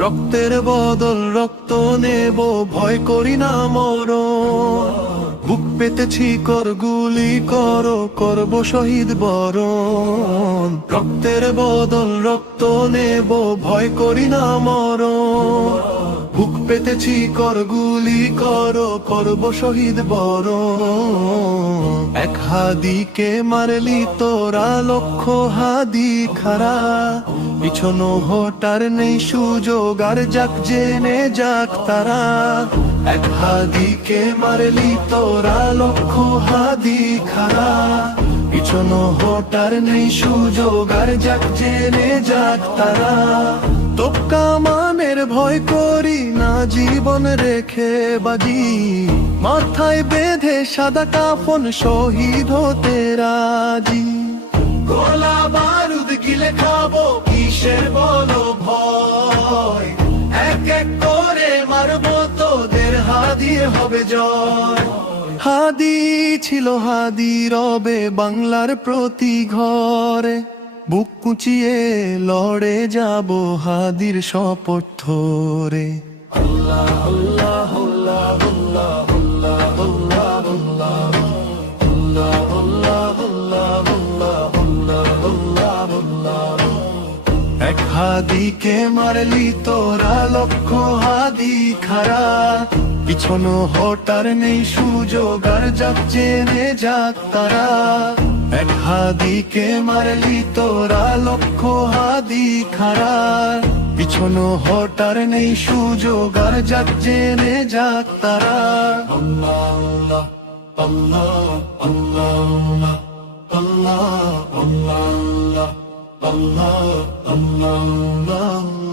রক্তের বদল রক্ত নেব, ভয় করি না মরণ। বুক পেতেছি কর গুলি করো, করব শহীদ বরণ। রক্তের বদল রক্ত নেব, ভয় করি না মরণ। বুক পেতেছি কর গুলি করো, করব শহীদ বরণ। এক হাদিকে মারলি তোরা, লক্ষ হাদি খারা। পিছনো হটার নেই সুযোগ, আর যাক জেনে যাক তারা। এক হাদিকে মারলি তোরা, লক্ষ হাদি খারা। পিছনো হটার নেই সুযোগ, আর যাক জেনে যাক তারা। তোপকা মানের ভয় করি না, জীবন রেখে বাজি। মাথায় বেঁধে সাদা কাফন, শহীদ হতে রাজি। গোলা বারুদ গিলে খাবো, কিসের বলো ভয়। এক এক করে মারবো তোদের, হাদির হবে জয়। হাদি ছিল হাদি রবে বাংলার প্রতি ঘরে। বুক কুচিয়ে লড়ে যাব হাদির শপথ ধরে। আল্লাহ আল্লাহ আল্লাহ আল্লাহ আল্লাহ আল্লাহ আল্লাহ আল্লাহ আল্লাহ। এক হাদিকে মারলি তোরা, লক্ষ হাদি খারা। পিছনো হটার নেই সুযোগ, আর যাক জেনে যাক তারা। এক হাদিকে মারলি তোরা, লক্ষ হাদি খারা। পিছনো হটার নেই সুযোগ, আর যাক জেনে যাক তারা। আল্লাহ আল্লাহ আল্লাহ আল্লাহ আল্লাহ আল্লাহ আল্লাহ আল্লাহ।